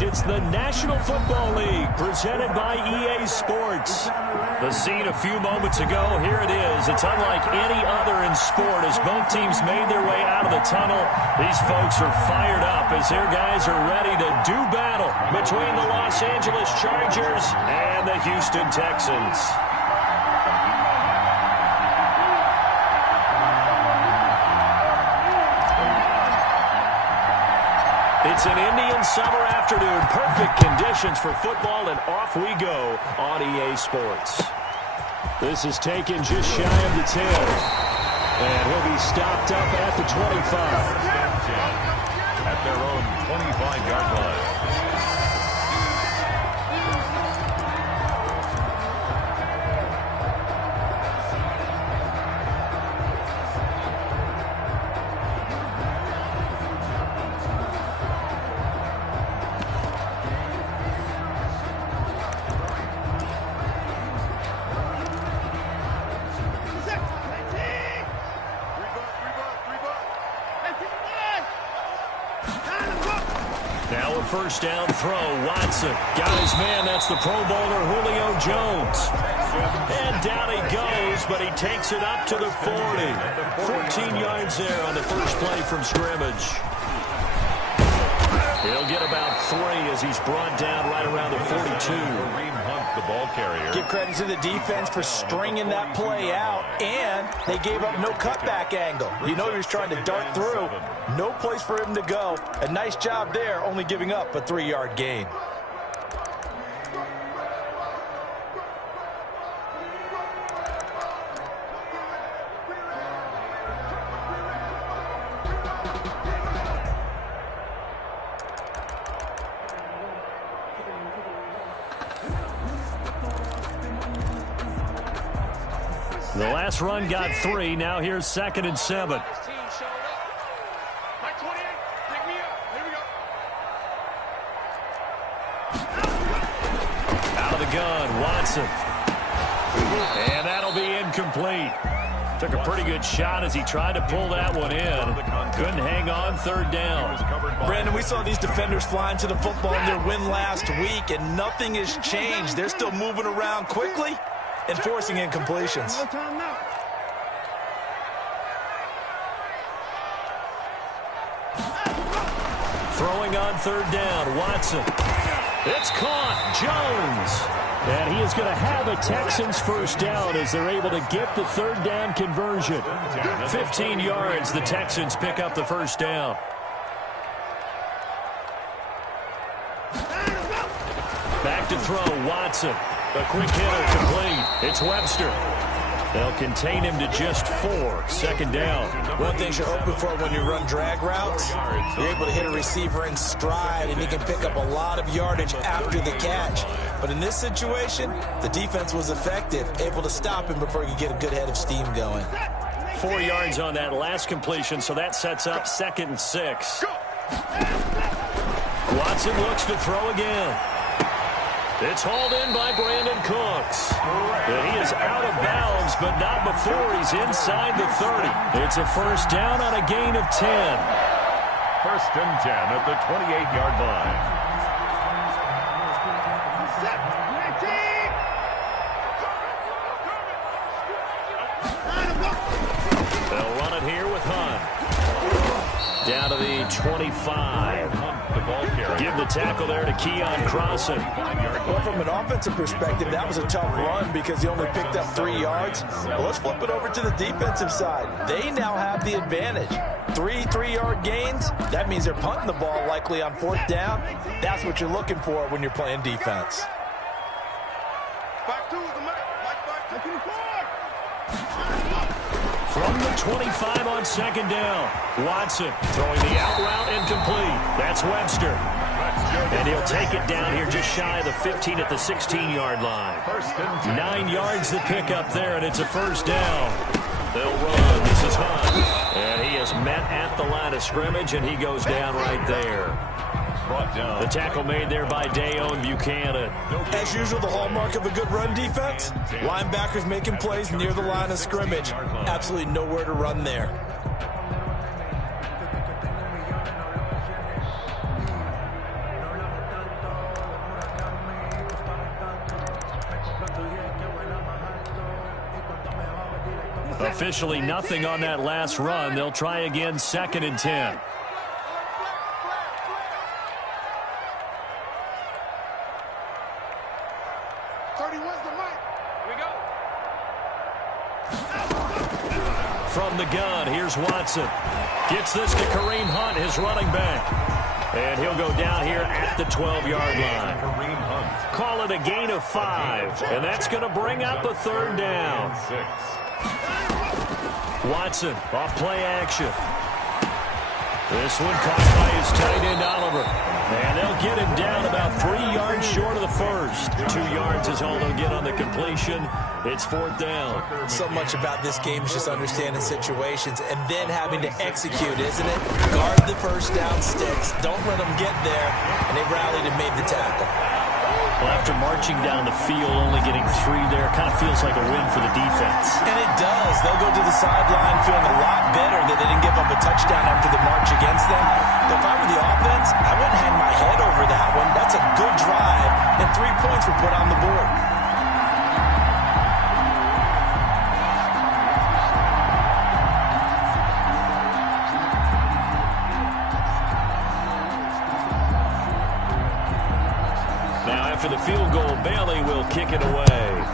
It's the National Football League presented by EA Sports. The scene a few moments ago, here it is. It's unlike any other in sport as both teams made their way out of the tunnel. These folks are fired up as their guys are ready to do battle between the Los Angeles Chargers and the Houston Texans. It's an Indian summer afternoon. Perfect conditions for football, and off we go on EA Sports. This is taken just shy of the 10. And he'll be stopped up at the 25. At their own 25-yard line. First down throw, Watson got his man. That's the Pro Bowler Julio Jones. And down he goes, but he takes it up to the 40. 14 yards there on the first play from scrimmage. He'll get about 3 as he's brought down right around the 42. The ball carrier. Give credit to the defense for stringing that play out, and they gave up no cutback angle. You know he was trying to dart through. No place for him to go. A nice job there, only giving up a 3-yard gain. The last run got 3. Now here's 2nd and 7. Out of the gun, Watson. And that'll be incomplete. Took a pretty good shot as he tried to pull that one in. Couldn't hang on, 3rd down. Brandon, we saw these defenders flying to the football in their win last week, and nothing has changed. They're still moving around quickly and forcing incompletions. Throwing on 3rd down, Watson. It's caught, Jones. And he is going to have a Texans first down as they're able to get the 3rd down conversion. 15 yards, the Texans pick up the first down. Back to throw, Watson. A quick hitter complete. It's Webster. They'll contain him to just 4. 2nd down. One thing you're hoping for when you run drag routes, you're able to hit a receiver in stride, and he can pick up a lot of yardage after the catch. But in this situation, the defense was effective, able to stop him before he could get a good head of steam going. 4 yards on that last completion, so that sets up 2nd and 6. Watson looks to throw again. It's hauled in by Brandon Cooks. And he is out of bounds, but not before he's inside the 30. It's a first down on a gain of 10. 1st and 10 at the 28-yard line. They'll run it here with Hunt. Down to the 25. Give the tackle there to Keon Crossan. Well, from an offensive perspective, that was a tough run because he only picked up 3 yards. Well, let's flip it over to the defensive side. They now have the advantage. 3 3-yard gains. That means they're punting the ball likely on 4th down. That's what you're looking for when you're playing defense. From the 25 on 2nd down. Watson throwing the out route incomplete. That's Webster. And he'll take it down here just shy of the 15 at the 16-yard line. 9 yards the pickup there, and it's a first down. They'll run. This is Hunt. And he is met at the line of scrimmage, and he goes down right there. The tackle made there by Dayon Buchanan. As usual, the hallmark of a good run defense, linebackers making plays near the line of scrimmage. Absolutely nowhere to run there. Officially nothing on that last run. They'll try again, 2nd and 10. From the gun, here's Watson. Gets this to Kareem Hunt, his running back. And he'll go down here at the 12-yard line. Call it a gain of 5. And that's going to bring up a 3rd down. Watson off play action. This one caught by his tight end, Oliver. And they'll get him down about 3 yards short of the first. 2 yards is all they'll get on the completion. It's 4th down. So much about this game is just understanding situations and then having to execute, isn't it? Guard the first down sticks. Don't let them get there. And they rallied and made the tackle. Well, after marching down the field, only getting 3 there, kind of feels like a win for the defense. And it does. They'll go to the sideline feeling a lot better that they didn't give up a touchdown after the march against them. But if I were the offense, I wouldn't hang my head over that one. That's a good drive, and 3 points were put on the board. For the field goal, Bailey will kick it away.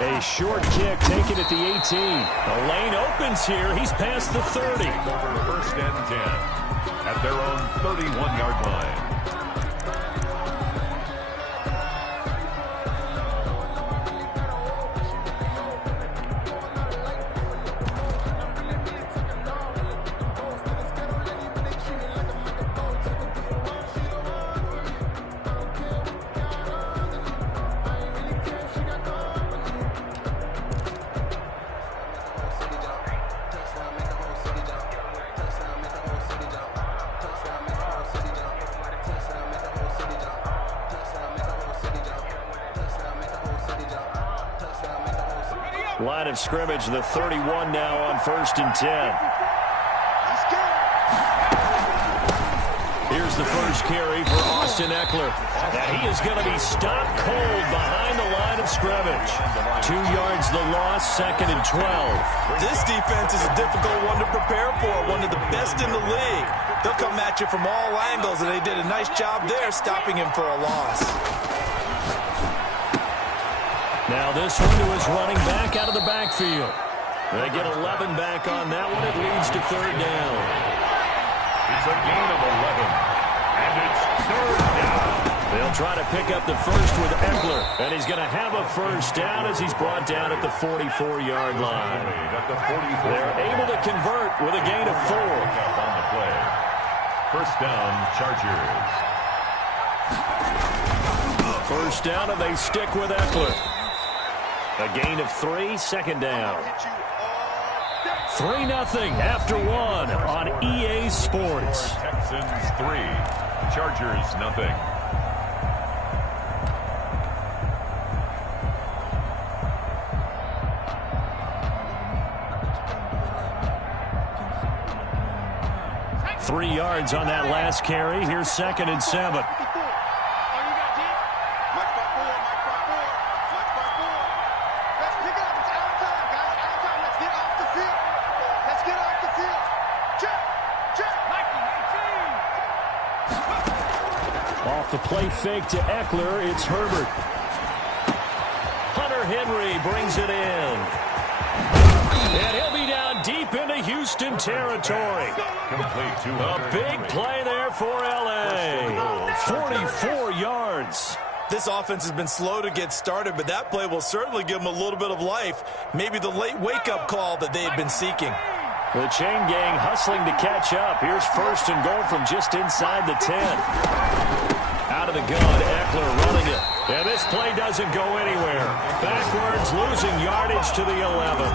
A short kick taken at the 18. The lane opens here. He's past the 30. Over 1st and 10 at their own 31-yard line. Line of scrimmage, the 31 now on 1st and 10. Here's the first carry for Austin Eckler. And he is going to be stopped cold behind the line of scrimmage. 2 yards the loss, 2nd and 12. This defense is a difficult one to prepare for, one of the best in the league. They'll come at you from all angles, and they did a nice job there stopping him for a loss. Now this one to his running back out of the backfield. They get 11 back on that one. It leads to 3rd down. It's a gain of 11. And it's 3rd down. They'll try to pick up the first with Eckler. And he's going to have a first down as he's brought down at the 44-yard line. They're able to convert with a gain of 4. On the play. First down, Chargers. First down, and they stick with Eckler. A gain of 3, 2nd down. 3-0 after 1 on EA Sports. Texans 3, Chargers 0. Three yards on that last carry. Here's 2nd and 7. Off the play fake to Eckler, it's Herbert. Hunter Henry brings it in. And he'll be down deep into Houston territory. A big play there for L.A. 44 yards. This offense has been slow to get started, but that play will certainly give them a little bit of life. Maybe the late wake-up call that they had been seeking. The chain gang hustling to catch up. Here's 1st and goal from just inside the 10. Out of the gun, Eckler running it. And this play doesn't go anywhere. Backwards, losing yardage to the 11.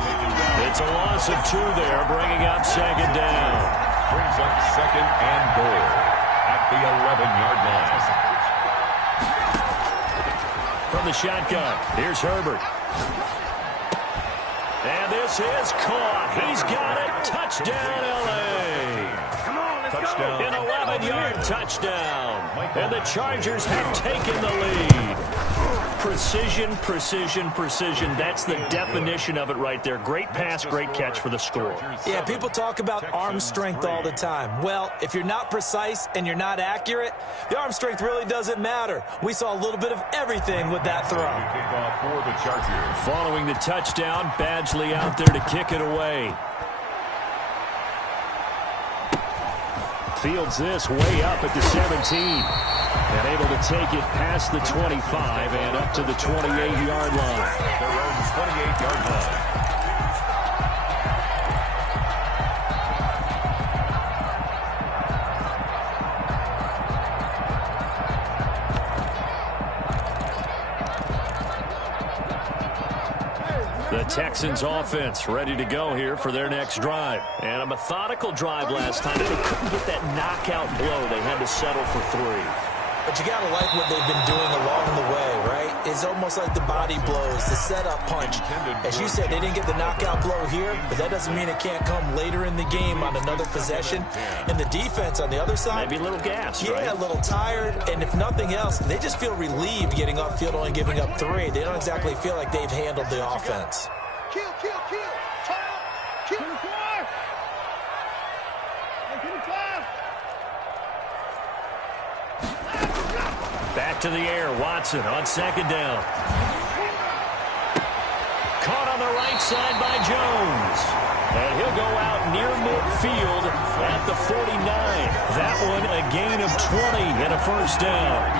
It's a loss of 2 there, bringing up 2nd down. Brings up 2nd and goal at the 11-yard line. From the shotgun, here's Herbert. And this is caught. He's got it. Touchdown, L.A. Touchdown. An 11-yard touchdown. And the Chargers have taken the lead. Precision, precision, precision. That's the definition of it right there. Great pass, great catch for the score. Yeah, people talk about arm strength all the time. Well, if you're not precise and you're not accurate, the arm strength really doesn't matter. We saw a little bit of everything with that throw. Kickoff for the Chargers. Following the touchdown, Badgley out there to kick it away. Fields this way up at the 17. And able to take it past the 25 and up to the 28-yard line. Their own 28-yard line. The Texans offense ready to go here for their next drive. And a methodical drive last time. They couldn't get that knockout blow. They had to settle for 3. But you got to like what they've been doing along the way, right? It's almost like the body blows, the setup punch. As you said, they didn't get the knockout blow here, but that doesn't mean it can't come later in the game on another possession. And the defense on the other side, maybe a little gas, right? A little tired. And if nothing else, they just feel relieved getting upfield, only giving up 3. They don't exactly feel like they've handled the offense. Kill. Turn up. Kill. Back to the air, Watson on second down. Caught on the right side by Jones. And he'll go out near midfield at the 49. That one a gain of 20 and a first down.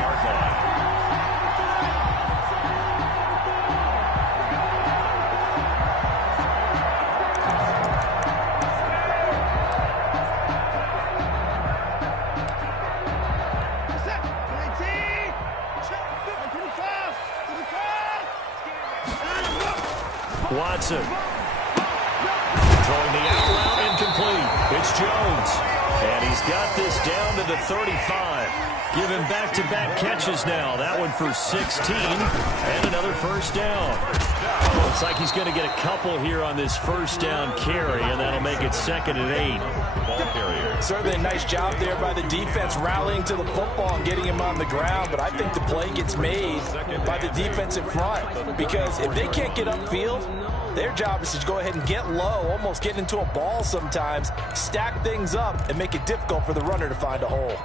Watson. Throwing the out route incomplete. It's Jones. And he's got this down to the 35. Giving back-to-back catches now. That one for 16. And another first down. Looks like he's going to get a couple here on this first down carry, and that'll make it 2nd and 8. Ball carrier. Certainly a nice job there by the defense rallying to the football and getting him on the ground, but I think the play gets made by the defensive front, because if they can't get upfield, their job is to go ahead and get low, almost get into a ball sometimes, stack things up, and make it difficult for the runner to find a hole.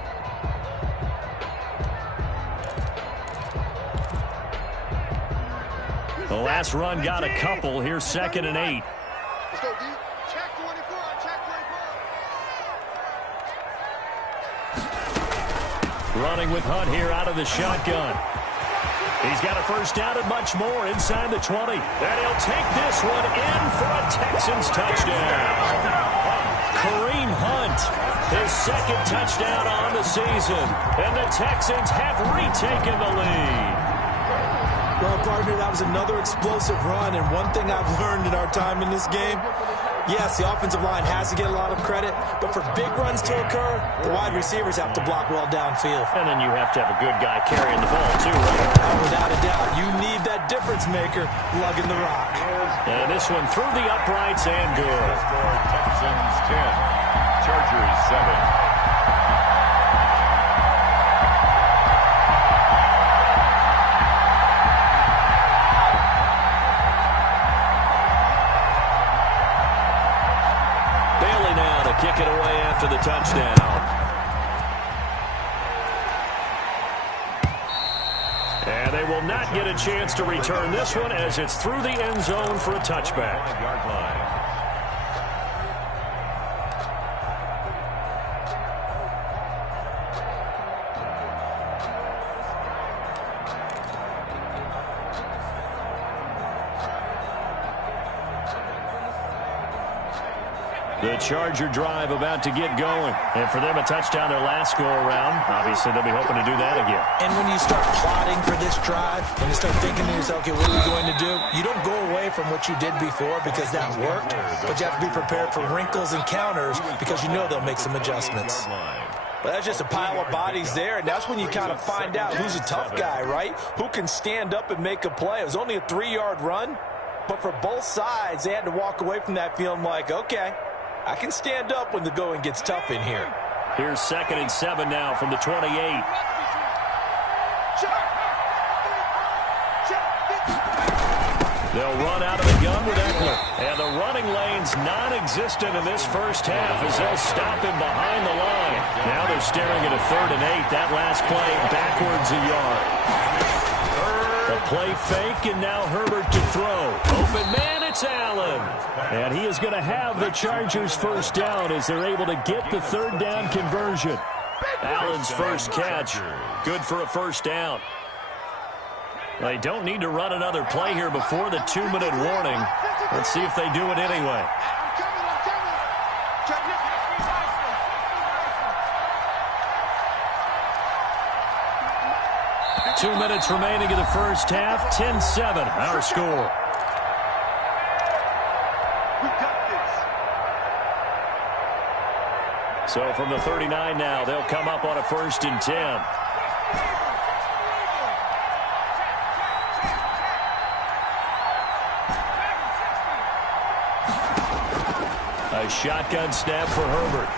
The last run got a couple. Here's 2nd and 8. Let's go deep. Check 24. Check 24. Running with Hunt here out of the shotgun. He's got a first down and much more inside the 20. And he'll take this one in for a Texans touchdown. Kareem Hunt, his 2nd touchdown on the season. And the Texans have retaken the lead. Well, partner, that was another explosive run, and one thing I've learned in our time in this game, yes, the offensive line has to get a lot of credit, but for big runs to occur, the wide receivers have to block well downfield. And then you have to have a good guy carrying the ball, too, right? Oh, without a doubt, you need that difference maker lugging the rock. And this one through the uprights and good. Texans 10, Chargers 7. Kick it away after the touchdown. And they will not get a chance to return this one as it's through the end zone for a touchback. 5-yard line. The Charger drive about to get going. And for them, a touchdown their last go-around. Obviously, they'll be hoping to do that again. And when you start plotting for this drive, when you start thinking to yourself, okay, what are we going to do? You don't go away from what you did before because that worked, but you have to be prepared for wrinkles and counters because you know they'll make some adjustments. But that's just a pile of bodies there, and that's when you kind of find out who's a tough guy, right? Who can stand up and make a play. It was only a 3-yard run, but for both sides, they had to walk away from that feeling like, okay, I can stand up when the going gets tough in here. Here's 2nd and 7 now from the 28. They'll run out of the gun with Eckler. And the running lane's non-existent in this first half as they'll stop him behind the line. Now they're staring at a 3rd and 8. That last play backwards a yard. The play fake, and now Herbert to throw. Open man, it's Allen. And he is going to have the Chargers first down as they're able to get the 3rd down conversion. Allen's first catch, good for a first down. They don't need to run another play here before the 2-minute warning. Let's see if they do it anyway. Two minutes remaining in the first half. 10-7, our score. So from the 39 now, they'll come up on a 1st and 10. A shotgun snap for Herbert.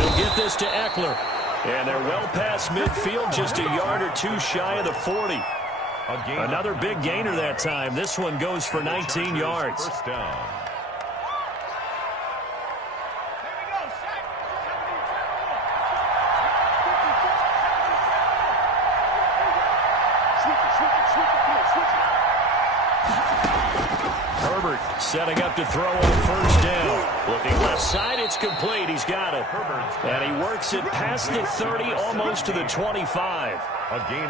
He'll get this to Eckler. And they're well past midfield, just a yard or two shy of the 40. Another big gainer that time. This one goes for 19 yards. First down. Herbert setting up to throw on 1st down. Looking left side, it's complete. He's got it. And he works it past the 30, almost to the 25.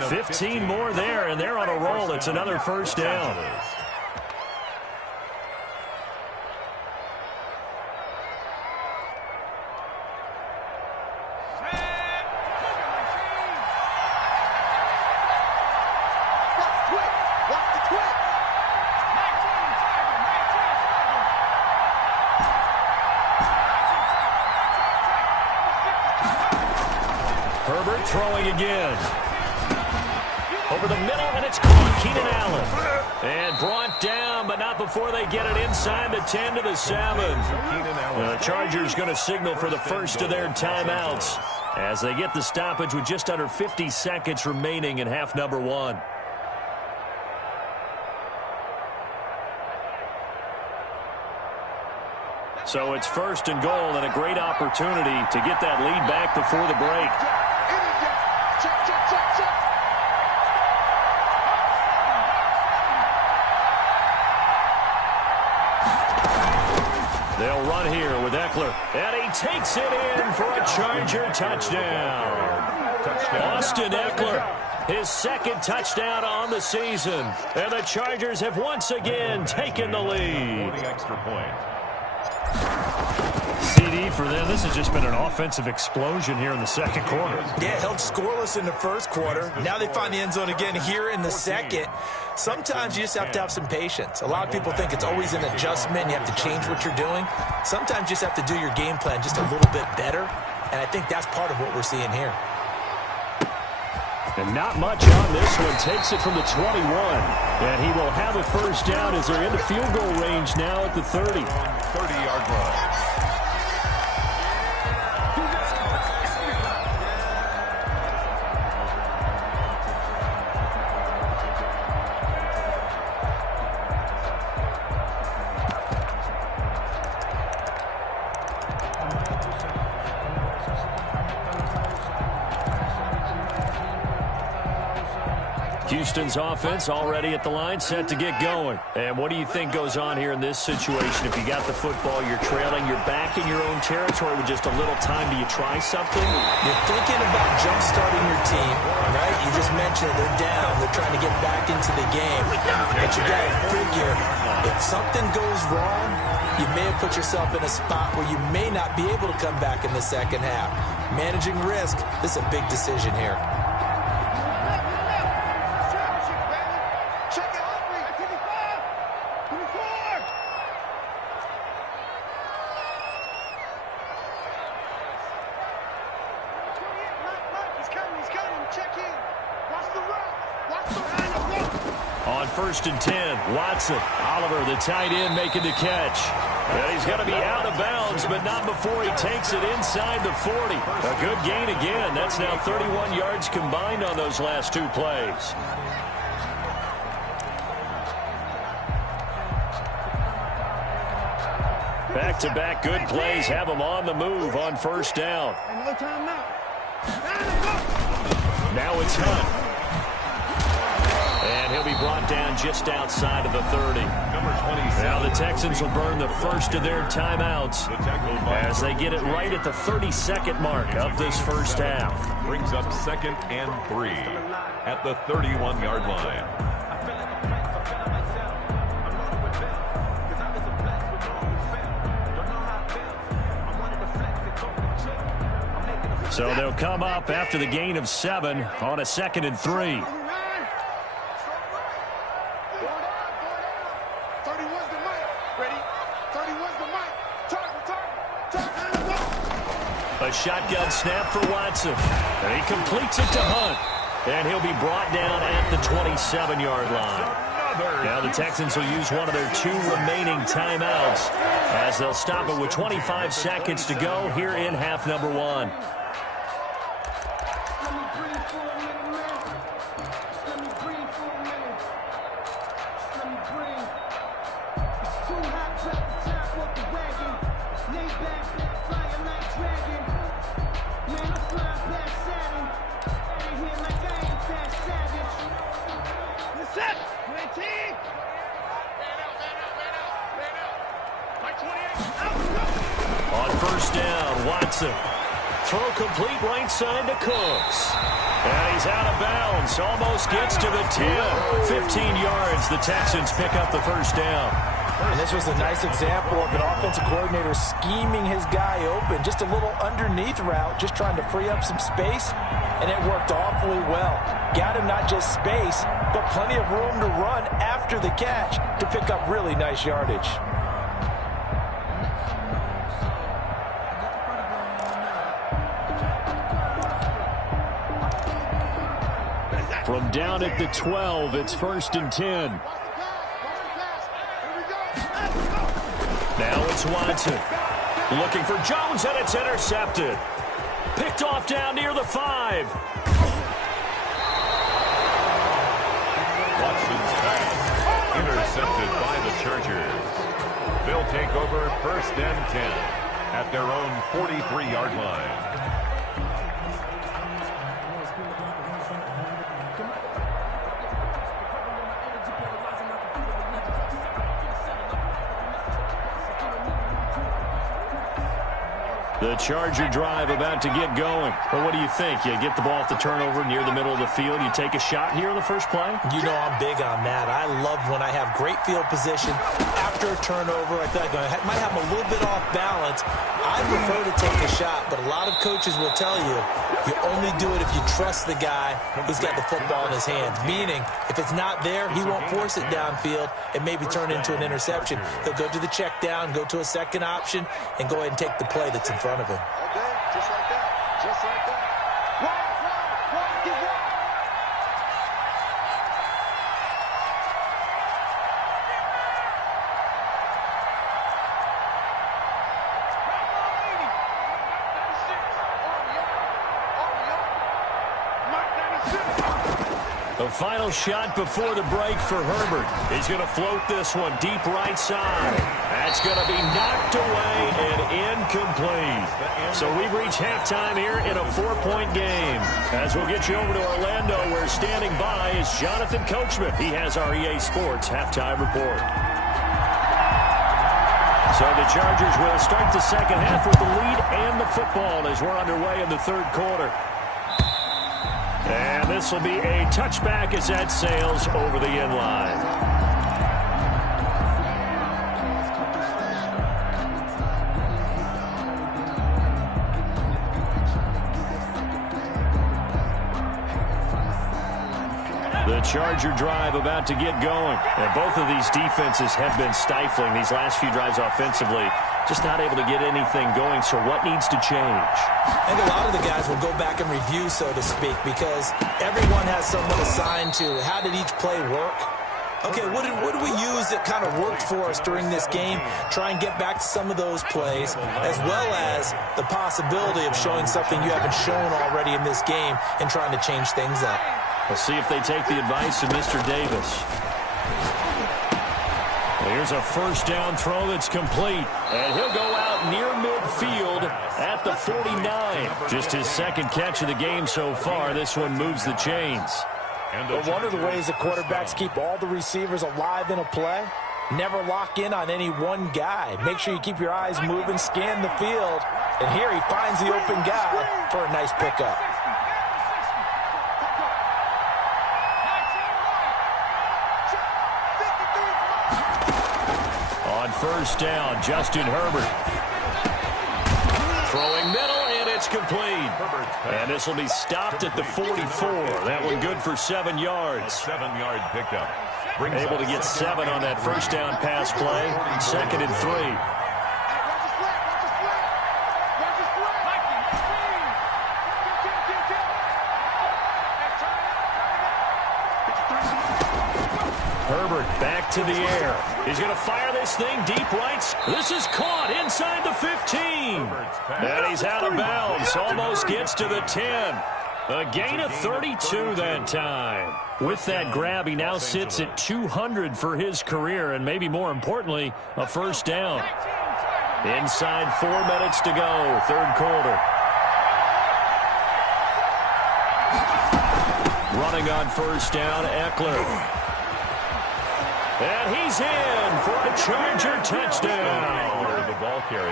15 more there, and they're on a roll. It's another first down. Herbert throwing again. Over the middle, and it's caught. Keenan Allen. And brought down, but not before they get it inside the 10 to the 7. The Chargers going to signal for the first of their timeouts as they get the stoppage with just under 50 seconds remaining in half number 1. So it's 1st and goal, and a great opportunity to get that lead back before the break. They'll run here with Eckler, and he takes it in for a Charger touchdown. Austin Eckler, his 2nd touchdown on the season, and the Chargers have once again taken the lead. Extra point. CD for them. This has just been an offensive explosion here in the 2nd quarter. Yeah, held scoreless in the 1st quarter. Now they find the end zone again here in the 2nd. Sometimes you just have to have some patience. A lot of people think it's always an adjustment. You have to change what you're doing. Sometimes you just have to do your game plan just a little bit better. And I think that's part of what we're seeing here. And not much on this one. Takes it from the 21. And he will have a first down as they're into field goal range now at the 30. 30-yard run. Houston's offense already at the line, set to get going. And what do you think goes on here in this situation? If you got the football, you're trailing, you're back in your own territory with just a little time. Do you try something? You're thinking about jump-starting your team, right? You just mentioned they're down. They're trying to get back into the game. But you got to figure, if something goes wrong, you may have put yourself in a spot where you may not be able to come back in the 2nd half. Managing risk, this is a big decision here. On 1st and 10, Watson. Oliver, the tight end, making the catch. And he's going to be out of bounds, but not before he takes it inside the 40. A good gain again. That's now 31 yards combined on those last two plays. Back-to-back good plays have him on the move on first down. Now it's Hunt. And he'll be brought down just outside of the 30. Now the Texans will burn the first of their timeouts as they get it right at the 32nd mark of this first half. Brings up 2nd and 3 at the 31-yard line. So they'll come up after the gain of 7 on a 2nd and 3. A shotgun snap for Watson. And he completes it to Hunt. And he'll be brought down at the 27-yard line. Now the Texans will use one of their 2 remaining timeouts as they'll stop it with 25 seconds to go here in half number 1. On first down, Watson. Throw complete right side to Cooks. And he's out of bounds. Almost gets to the 10. 15 yards. The Texans pick up the first down. And this was a nice example of an offensive coordinator scheming his guy open. Just a little underneath route, just trying to free up some space. And it worked awfully well. Got him not just space, but plenty of room to run after the catch to pick up really nice yardage. From down at the 12, it's 1st and 10. Now it's Watson. Looking for Jones, and it's intercepted. Picked off down near the 5. Watson's pass intercepted by the Chargers. They'll take over 1st and 10 at their own 43-yard line. The Charger drive about to get going. Well, what do you think? You get the ball off the turnover near the middle of the field. You take a shot here in the first play? You know I'm big on that. I love when I have great field position after a turnover. I feel like I might have a little bit off balance. I prefer to take a shot, but a lot of coaches will tell you you only do it if you trust the guy who's got the football in his hands. Meaning, if it's not there, he won't force it downfield and maybe turn into an interception. He'll go to the check down, go to a second option, and go ahead and take the play that's in front of him. Okay, just like that. Just like that. Run, get run. The final shot before the break for Herbert. He's going to float this one deep right side. That's going to be knocked away and incomplete. So we've reached halftime here in a 4-point game. As we'll get you over to Orlando, where standing by is Jonathan Coachman. He has our EA Sports halftime report. So the Chargers will start the second half with the lead and the football as we're underway in the third quarter. And this will be a touchback as that sails over the end line. The Charger drive about to get going. And both of these defenses have been stifling these last few drives offensively. Just not able to get anything going. So what needs to change? I think a lot of the guys will go back and review, so to speak, because everyone has someone assigned to how did each play work. okay, what did we use that kind of worked for us during this game? Try and get back to some of those plays, as well as the possibility of showing something you haven't shown already in this game and trying to change things up. We'll see if they take the advice of Mr. Davis. Here's a first down throw that's complete. And he'll go out near midfield at the 49. Just his second catch of the game so far. This one moves the chains. But one of the ways the quarterbacks keep all the receivers alive in a play, never lock in on any one guy. Make sure you keep your eyes moving, scan the field. And here he finds the open guy for a nice pickup. On first down, Justin Herbert. Throwing middle, and it's complete. And this will be stopped at the 44. That one good for 7 yards. 7-yard pickup. Able to get 7 on that first down pass play. 2nd and 3. Herbert back to the air. He's going to fire this thing deep right. This is caught inside the 15. And he's out of bounds. Almost gets to the 10. A gain of 32 that time. With that grab, he now sits at 200 for his career, and maybe more importantly, a first down. Inside 4 minutes to go, third quarter. Running on first down, Eckler. And he's in for a Charger touchdown.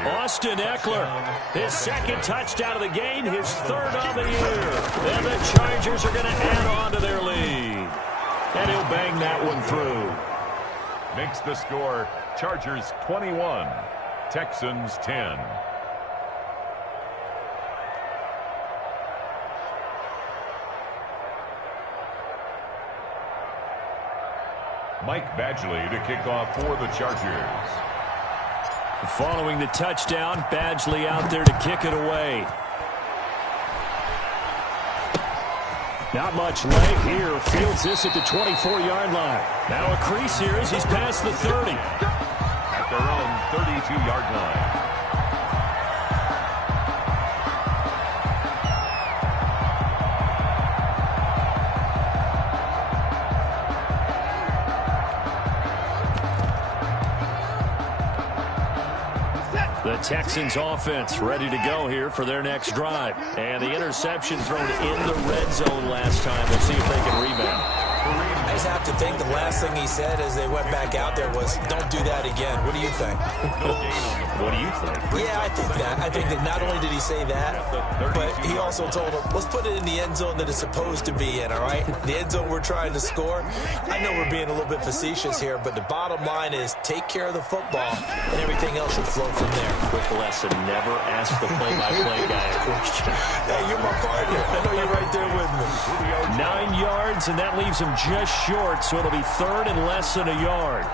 Austin Eckler, his second touchdown of the game, his third of the year. And the Chargers are going to add on to their lead. And he'll bang that one through. Makes the score Chargers 21, Texans 10. Mike Badgley to kick off for the Chargers. Following the touchdown, Badgley out there to kick it away. Not much leg here. Fields this at the 24-yard line. Now a crease here as he's past the 30. At their own 32-yard line. The Texans offense ready to go here for their next drive. And the interception thrown in the red zone last time. We'll see if they can rebound. I just have to think the last thing he said as they went back out there was, don't do that again. What do you think? What do you think? Yeah, I think that. I think that not only did he say that, but he also told him, let's put it in the end zone that it's supposed to be in, all right? The end zone we're trying to score. I know we're being a little bit facetious here, but the bottom line is take care of the football, and everything else should flow from there. Quick lesson, never ask the play-by-play guy a question. Hey, you're my partner. I know you're right there with me. 9 yards, and that leaves him just short, so it'll be third and less than a yard.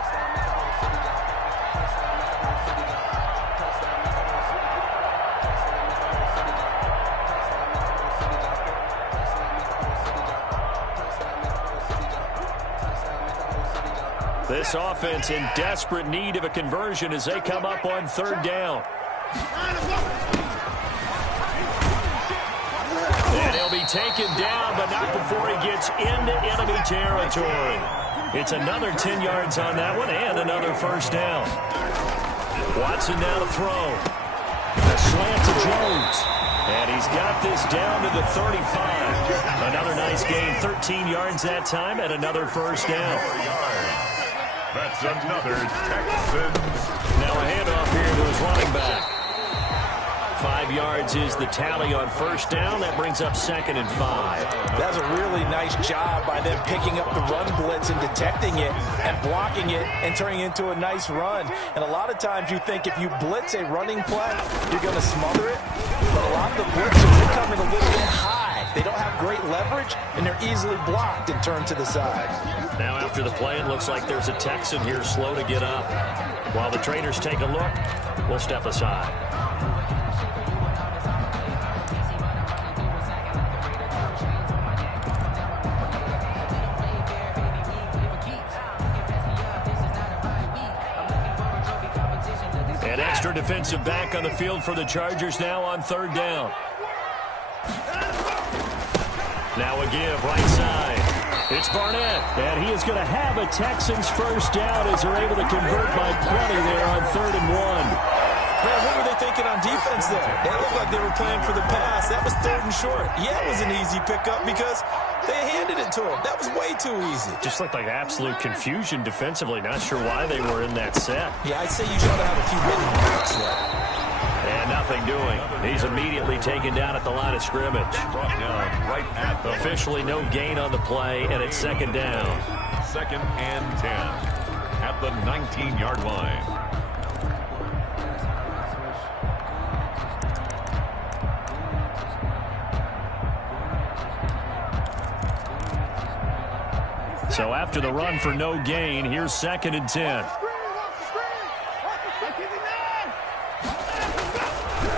This offense in desperate need of a conversion as they come up on third down. And he'll be taken down, but not before he gets into enemy territory. It's another 10 yards on that one and another first down. Watson now to throw. A slant to Jones. And he's got this down to the 35. Another nice gain, 13 yards that time, and another first down. That's another Texans. Now a handoff here to his running back. 5 yards is the tally on first down. That brings up 2nd and 5. That's a really nice job by them picking up the run blitz and detecting it and blocking it and turning it into a nice run. And a lot of times you think if you blitz a running play, you're going to smother it. But a lot of the blitzers, they come in a little bit high. They don't have great leverage, and they're easily blocked and turned to the side. Now after the play, it looks like there's a Texan here slow to get up. While the trainers take a look, we'll step aside. Extra defensive back on the field for the Chargers now on third down. Now a give, right side. It's Barnett. And he is going to have a Texans first down as they're able to convert by plenty there on 3rd and 1. Man, what were they thinking on defense there? They looked like they were playing for the pass. That was 3rd and short. Yeah, it was an easy pickup because they handed it to him. That was way too easy. Just looked like absolute confusion defensively. Not sure why they were in that set. Yeah, I'd say you ought to have a few rhythm breaks there. And nothing doing. He's immediately taken down at the line of scrimmage. Brought down right at the Officially no gain on the play, and it's 2nd down. 2nd and 10 at the 19-yard line. So after the run for no gain, here's 2nd and 10.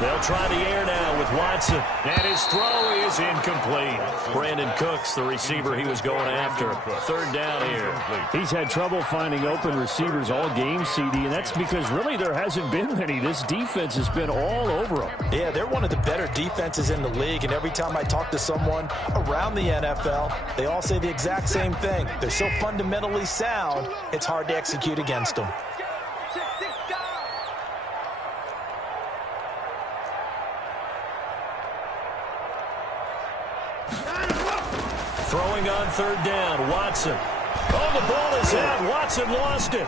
They'll try the air now with Watson. And his throw is incomplete. Brandon Cooks, the receiver he was going after. 3rd down here. He's had trouble finding open receivers all game, CD, and that's because really there hasn't been many. This defense has been all over them. Yeah, they're one of the better defenses in the league, and every time I talk to someone around the NFL, they all say the exact same thing. They're so fundamentally sound, it's hard to execute against them. Throwing on 3rd down, Watson. Oh, the ball is out. Watson lost it.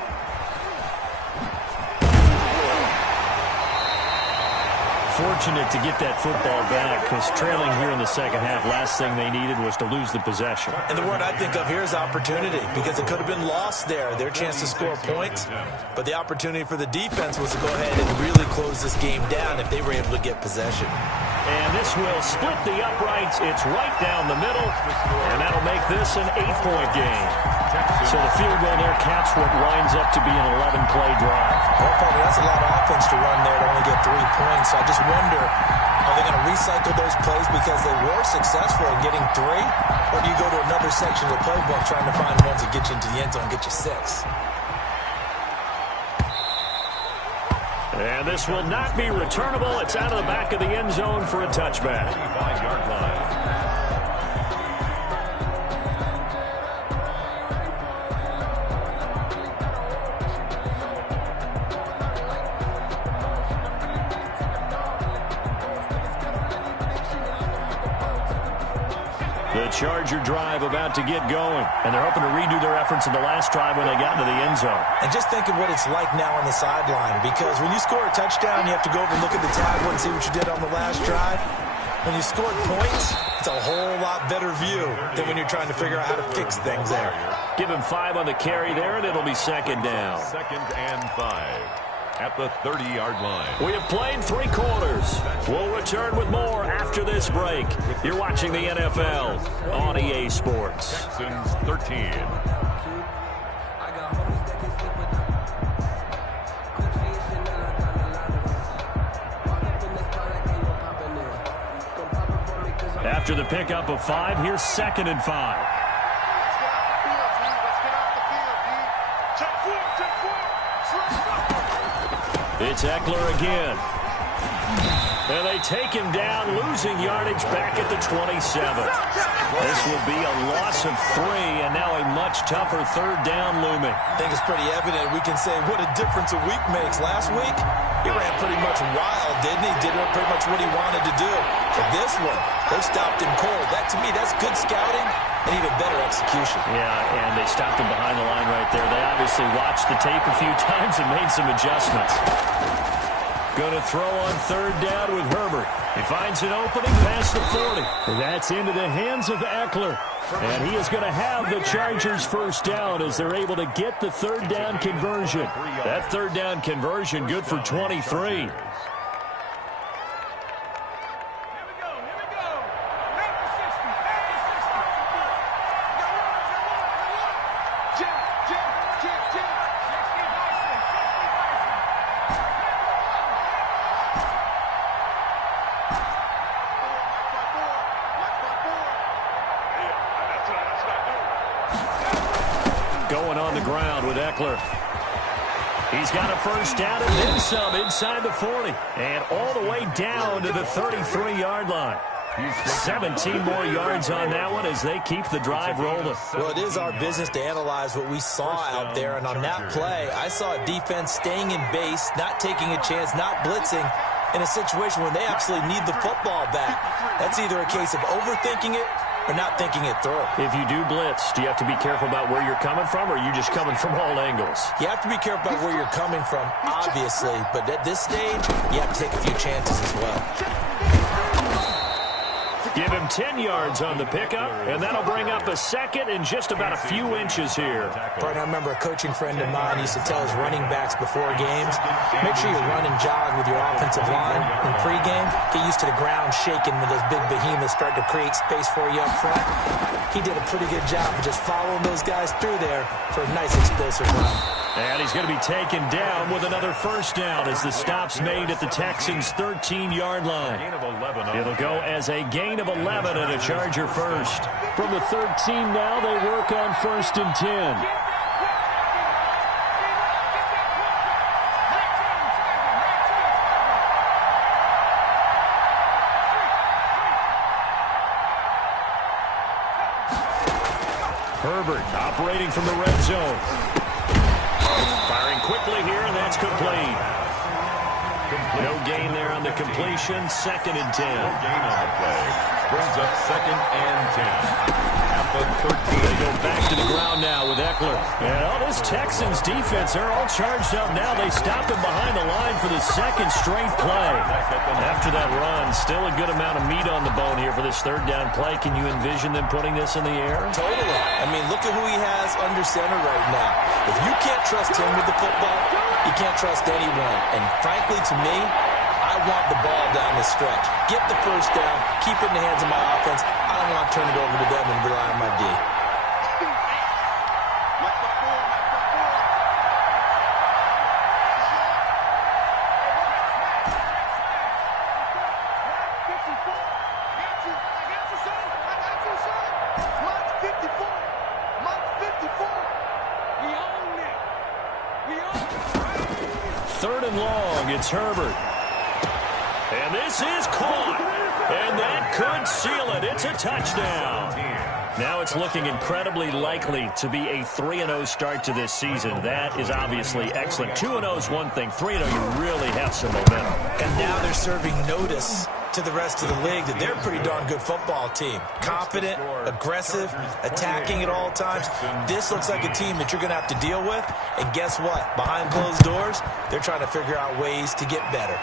Fortunate to get that football back because trailing here in the second half, last thing they needed was to lose the possession. And the word I think of here is opportunity because it could have been lost there, their chance to score points. But the opportunity for the defense was to go ahead and really close this game down if they were able to get possession. And this will split the uprights. It's right down the middle, and that'll make this an 8-point game. So the field goal there caps what winds up to be an 11-play drive. Well, probably that's a lot of offense to run there to only get 3 points. So I just wonder, are they going to recycle those plays because they were successful in getting 3? Or do you go to another section of the playbook trying to find ones that get you into the end zone and get you 6? And this will not be returnable. It's out of the back of the end zone for a touchback. 25-yard line. The Charger drive about to get going, and they're hoping to redo their efforts in the last drive when they got into the end zone. And just think of what it's like now on the sideline, because when you score a touchdown, you have to go over and look at the tablet and see what you did on the last drive. When you scored points, it's a whole lot better view than when you're trying to figure out how to fix things there. Give him 5 on the carry there, and it'll be 2nd down. 2nd and 5 at the 30-yard line. We have played 3 quarters. We'll return with more after this break. You're watching the NFL on EA Sports. Texans 13. After the pickup of 5, here's 2nd and 5. It's Eckler again. And they take him down, losing yardage back at the 27. This will be a loss of 3, and now a much tougher 3rd down looming. I think it's pretty evident. We can say what a difference a week makes. Last week, he ran pretty much wild, didn't he? Did pretty much what he wanted to do. But this one, they stopped him cold. That, to me, that's good scouting and even better execution. Yeah, and they stopped him behind the line right there. They obviously watched the tape a few times and made some adjustments. Going to throw on 3rd down with Herbert. He finds an opening past the 40. That's into the hands of Eckler. And he is going to have the Chargers first down as they're able to get the 3rd down conversion. That 3rd down conversion good for 23. Going on the ground with Eckler. He's got a first down and then some inside the 40. And all the way down to the 33-yard line. 17 more yards on that one as they keep the drive rolling. Well, it is our business to analyze what we saw out there. And on that play, I saw a defense staying in base, not taking a chance, not blitzing in a situation where they absolutely need the football back. That's either a case of overthinking it or not thinking it through. If you do blitz, do you have to be careful about where you're coming from, or are you just coming from all angles? You have to be careful about where you're coming from, obviously. But at this stage, you have to take a few chances as well. Give him 10 yards on the pickup, and that'll bring up a second and just about a few inches here. Brian, I remember a coaching friend of mine used to tell his running backs before games, make sure you run and jog with your offensive line in pregame. Get used to the ground shaking when those big behemoths start to create space for you up front. He did a pretty good job of just following those guys through there for a nice explosive run. And he's going to be taken down with another first down as the stop's made at the Texans' 13-yard line. It'll go as a gain of 11 and a Charger first. From the 13 now, they work on 1st and 10. Herbert operating from the red zone. Firing quickly here, and that's complete. No gain there on the completion. 2nd and 10. No gain on the play. Brings up 2nd and 10. At the 13. They go back to the ground now with Eckler. And all this Texans defense, they're all charged up now. They stopped him behind the line for the 2nd straight play. After that run, still a good amount of meat on the bone here for this 3rd down play. Can you envision them putting this in the air? Totally. I mean, look at who he has under center right now. If you can't trust him with the football, you can't trust anyone. And frankly, to me, I want the ball down the stretch. Get the first down, keep it in the hands of my offense. I don't want to turn it over to them and rely on my D. Third and long, it's Herbert. And this is caught. And that could seal it. It's a touchdown. Now it's looking incredibly likely to be a 3-0 start to this season. That is obviously excellent. 2-0 is one thing. 3-0, you really have some momentum. And now they're serving notice to the rest of the league that they're a pretty darn good football team. Confident, aggressive, attacking at all times. This looks like a team that you're going to have to deal with. And guess what? Behind closed doors, they're trying to figure out ways to get better.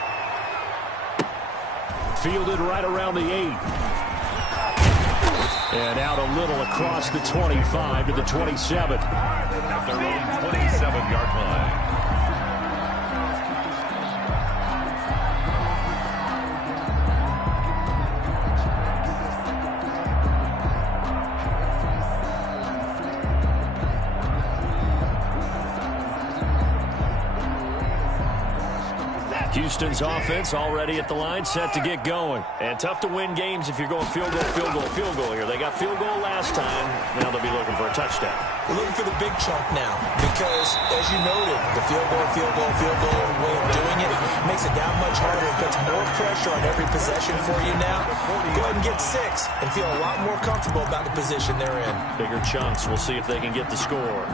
Fielded right around the 8. And out a little across the 25 to the 27. At their own 27-yard line. Houston's offense already at the line, set to get going. And tough to win games if you're going field goal, field goal, field goal here. They got field goal last time. Now they'll be looking for a touchdown. We're looking for the big chunk now because, as you noted, the field goal way of doing it makes it that much harder. It puts more pressure on every possession for you now. Go ahead and get 6 and feel a lot more comfortable about the position they're in. Bigger chunks. We'll see if they can get the score.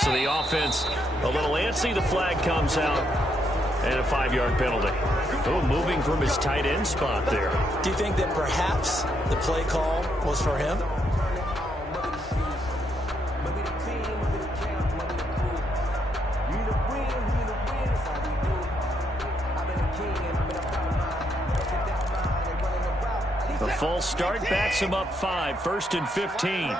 So the offense a little antsy. The flag comes out and a 5-yard penalty. Oh, moving from his tight end spot there. Do you think that perhaps the play call was for him? The false start backs him up 5, 1st and 15.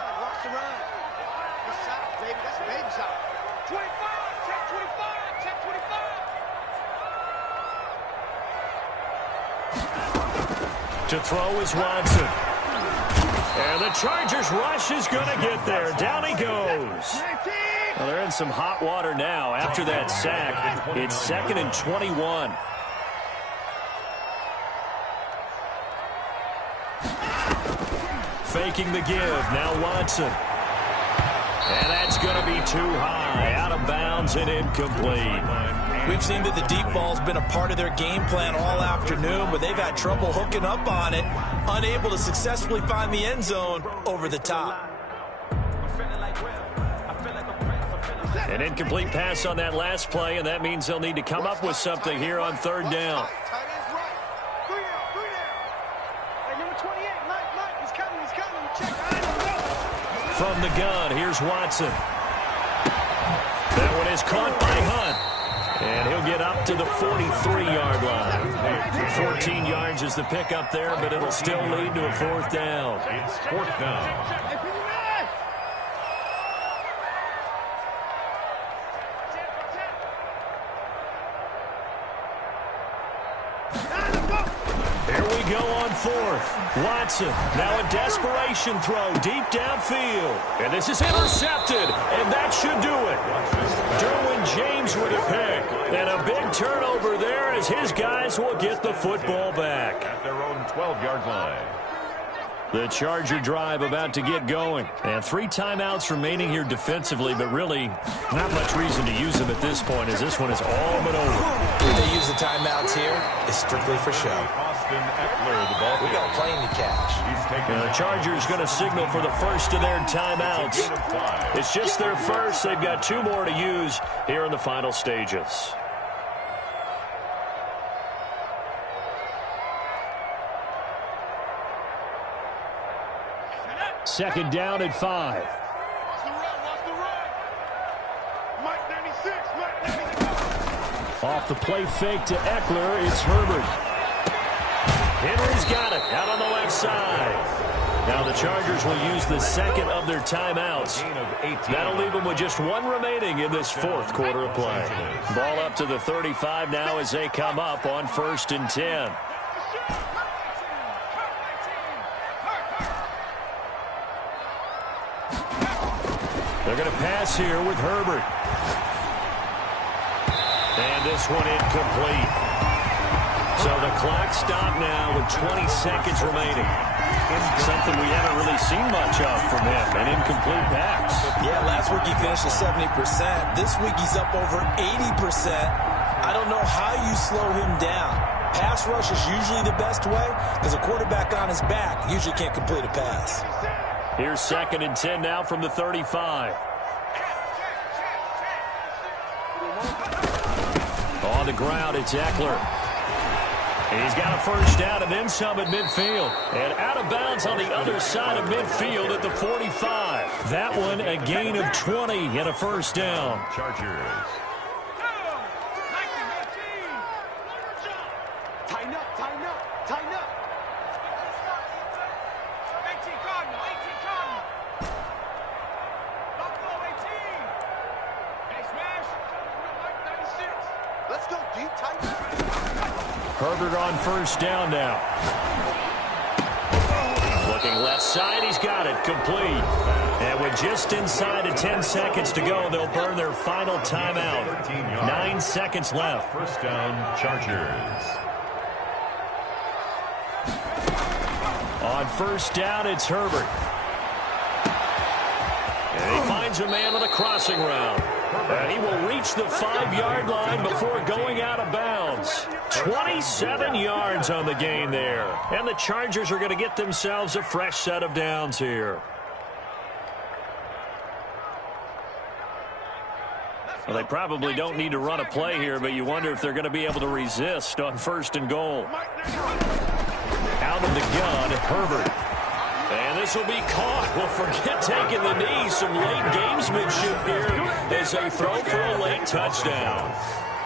To throw is Watson. And the Chargers rush is going to get there. Down he goes. Well, they're in some hot water now. After that sack, it's 2nd and 21. Faking the give. Now Watson. And that's going to be too high. Out of bounds and incomplete. We've seen that the deep ball's been a part of their game plan all afternoon, but they've had trouble hooking up on it, unable to successfully find the end zone over the top. An incomplete pass on that last play, and that means they'll need to come up with something here on 3rd down. From the gun, here's Watson. That one is caught by Hunt. And he'll get up to the 43-yard line. 14 yards is the pickup there, but it'll still lead to a 4th down. It's 4th down. Go on 4th. Watson, now a desperation throw deep downfield. And this is intercepted, and that should do it. Derwin James with a pick. And a big turnover there as his guys will get the football back. At their own 12-yard line. The Charger drive about to get going. And 3 timeouts remaining here defensively, but really not much reason to use them at this point as this one is all but over. When they use the timeouts here, it's strictly for show. We got a plane to catch. The Chargers going to signal for the first of their timeouts. It's just their first. They've got 2 more to use here in the final stages. Second down at 5. Off the play fake to Eckler, it's Herbert. Henry's got it out on the left side. Now the Chargers will use the second of their timeouts. That'll leave them with just 1 remaining in this 4th quarter of play. Ball up to the 35 now as they come up on 1st and 10. They're going to pass here with Herbert. And this one incomplete. So the clock stopped now with 20 seconds remaining. Something we haven't really seen much of from him, an incomplete pass. Yeah, last week he finished at 70%. This week he's up over 80%. I don't know how you slow him down. Pass rush is usually the best way because a quarterback on his back usually can't complete a pass. Here's 2nd and 10 now from the 35. On the ground, it's Eckler. And he's got a first down and then some at midfield. And out of bounds on the other side of midfield at the 45. That one a gain of 20 and a first down. Chargers. Tighten up, tighten up, tighten up. Let's go deep, tighten up. Herbert on first down now. Looking left side, he's got it, complete. And with just inside of 10 seconds to go, they'll burn their final timeout. 9 seconds left. First down, Chargers. On first down, it's Herbert. And he finds a man on a crossing route. And he will reach the 5-yard line before going out of bounds. 27 yards on the gain there. And the Chargers are going to get themselves a fresh set of downs here. Well, they probably don't need to run a play here, but you wonder if they're going to be able to resist on 1st and goal. Out of the gun, Herbert. And this will be caught. Well, forget taking the knee. Some late gamesmanship here as they throw for a late touchdown.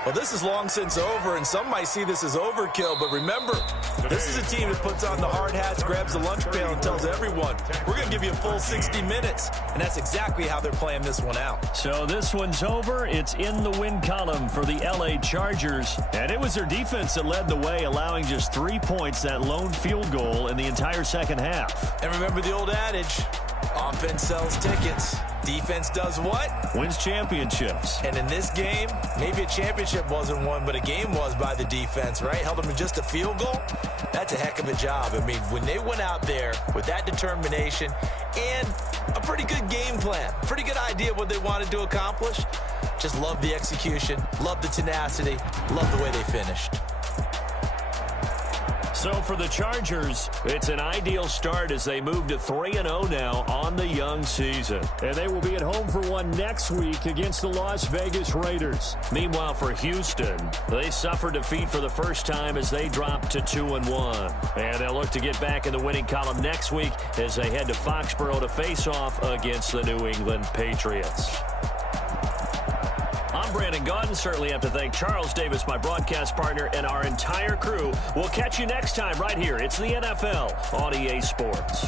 Well, this is long since over, and some might see this as overkill. But remember, this is a team that puts on the hard hats, grabs the lunch pail, and tells everyone, we're going to give you a full 60 minutes. And that's exactly how they're playing this one out. So this one's over. It's in the win column for the L.A. Chargers. And it was their defense that led the way, allowing just 3 points, that lone field goal in the entire second half. And remember the old adage, offense sells tickets, defense does what? Wins championships. And in this game, maybe a championship wasn't won, but a game was by the defense, right? Held them to just a field goal. That's a heck of a job. I mean, when they went out there with that determination and a pretty good game plan, pretty good idea what they wanted to accomplish, just love the execution, love the tenacity, love the way they finished. So for the Chargers, it's an ideal start as they move to 3-0 now on the young season. And they will be at home for one next week against the Las Vegas Raiders. Meanwhile, for Houston, they suffer defeat for the first time as they drop to 2-1. And they'll look to get back in the winning column next week as they head to Foxborough to face off against the New England Patriots. I'm Brandon Gaudin. Certainly have to thank Charles Davis, my broadcast partner, and our entire crew. We'll catch you next time right here. It's the NFL on EA Sports.